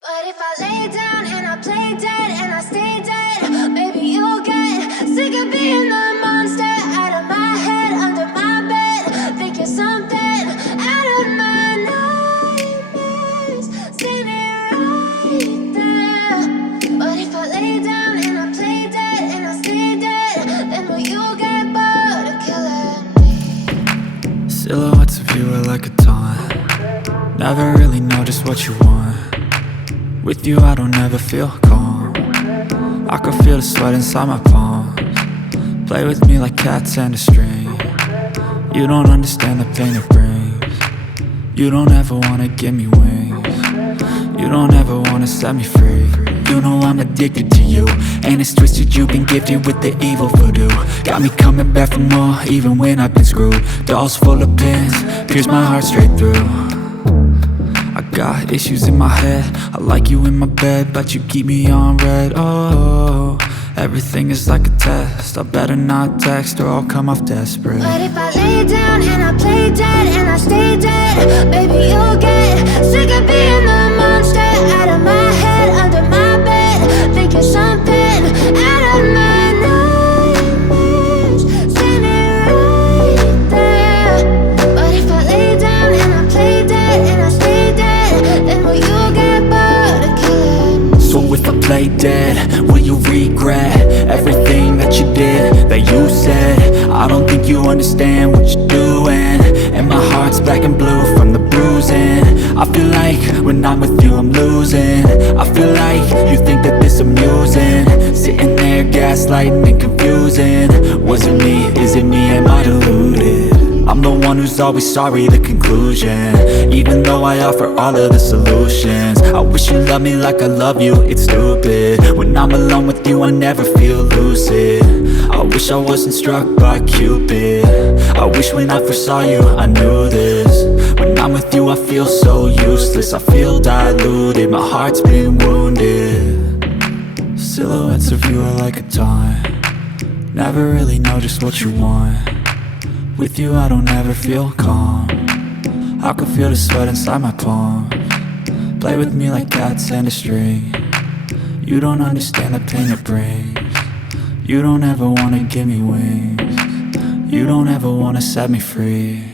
But if I lay down and I play dead and I stay dead, maybe you'll get sick of being the monster out of my head, under my bed. Think you're something out of my nightmares, standing right there. But if I lay down and I play dead and I stay dead, then will you get bored of killing me? Silhouettes of you are like a taunt. Never really know just what you want. With you I don't ever feel calm. I can feel the sweat inside my palms. Play with me like cats and a string. You don't understand the pain it brings. You don't ever wanna give me wings. You don't ever wanna set me free. You know I'm addicted to you, and it's twisted, you've been gifted with the evil voodoo. Got me coming back for more, even when I've been screwed. Dolls full of pins, pierce my heart straight through. I got issues in my head, I like you in my bed, but you keep me on red. Oh, Everything is like a test. I better not text or I'll come off desperate. But if I lay down and I play dead and I stay dead, baby, you'll get sick of being the monster out of my head, under my bed, thinking something out of my nightmares, standing right there. But if I lay down and I play dead and I stay dead, then will you get bored of killing? So if I play dead, will you regret everything that you did, that you said? I don't think you understand what you're doing, and my heart's black and blue from the bruising. I feel like when I'm with you I'm losing. I feel like you think that this amusing, sitting there gaslighting and confusing. Was it me? Is it me? Am I deluded? I'm the one who's always sorry, the conclusion, even though I offer all of the solutions. I wish you loved me like I love you, it's stupid. When I'm alone with you I never feel lucid. I wish I wasn't struck by Cupid. I wish when I first saw you I knew this. When I'm with you I feel so useless, I feel diluted, my heart's been wounded. Silhouettes of you are like a taunt, never really know just what you want. With you I don't ever feel calm, I can feel the sweat inside my palms. Play with me like cats and a string. You don't understand the pain it brings. You don't ever wanna give me wings. You don't ever wanna set me free.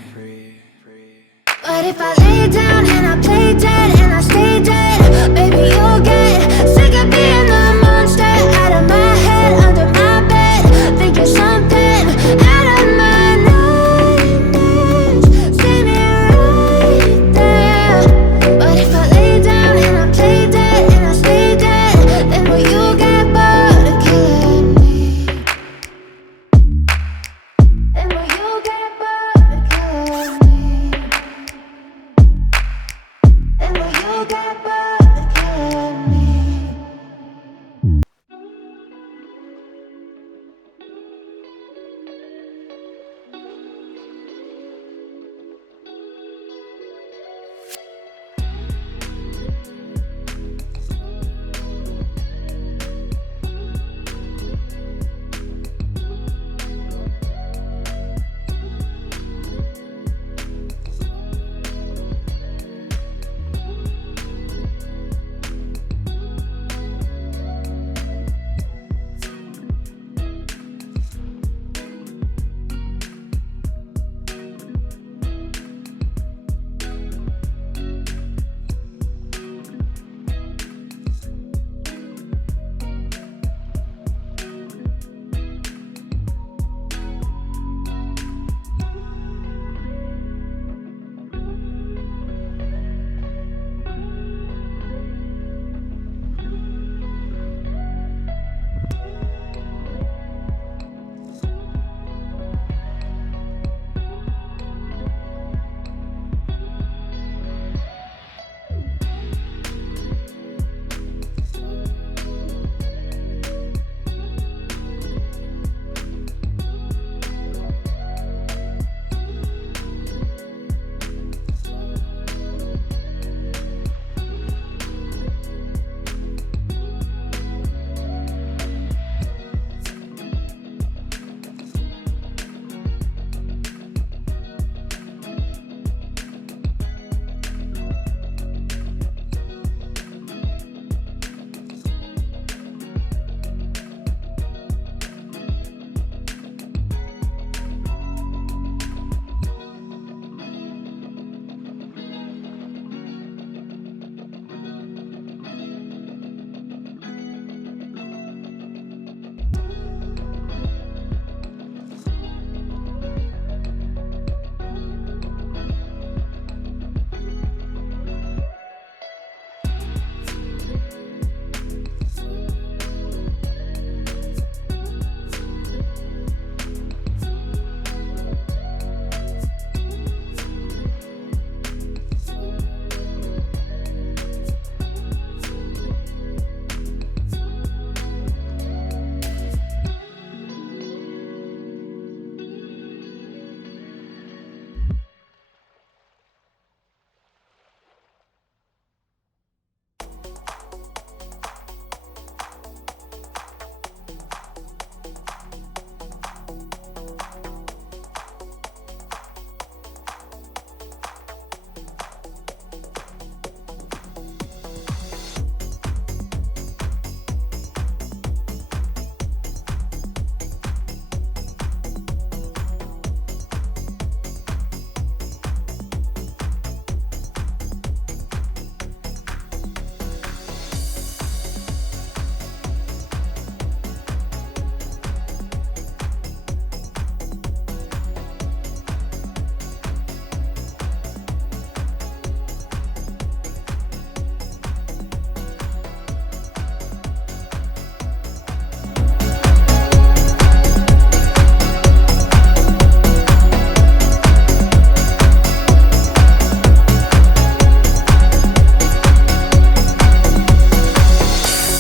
But if I lay down and I play dead and I stay dead, baby, you'll get